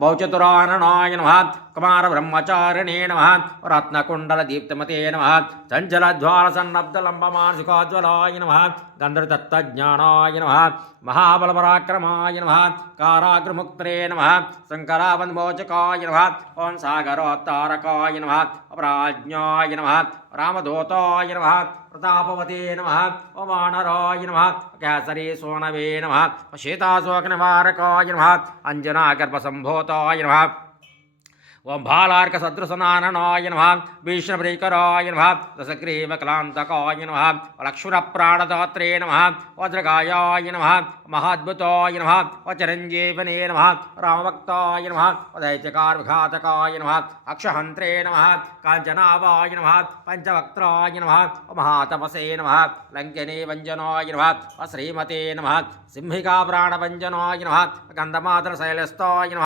बहुचतुराननाय नमः कुमारब्रह्मचारिणे नमः रत्नकुण्डलदीप्तमते नमः चञ्चलज्वालसन्नब्धलम्बमानसिकोज्ज्वलाय नमः गन्धर्वतत्त्वज्ञानाय नमः महाबलपराक्रमाय नमः काराग्रमुक्त्रे नमः शङ्करावन्मोचकाय नमः ॐ सागरोत्तारकाय नमः अपराज्ञाय नमः रामदूताय नमः प्रतापवते नमः वानराय नमः केसरी सोनवे नमः शीताशोकनिवारकाय नमः अञ्जनागर्भसम्भूताय नमः ओं भालार्कसदृशनाननाय नमः भीष्मप्रीकराय नमः दशग्रीवक्लान्तकाय नमः लक्ष्मणप्राणदात्रे नमः वज्रगायाय नमः महाद्भुताय नमः वचिरञ्जीवने नमः रामभक्ताय नमः दैत्यकारघातकाय नमः अक्षहन्त्रे नमः काञ्चनाभाय नमः पञ्चवक्त्राय नमः महातपसे नमः लङ्किनी वञ्जनाय नमः श्रीमते नमः सिंहिकाप्राणभञ्जनाय नमः गन्धमादरशैलस्थाय नमः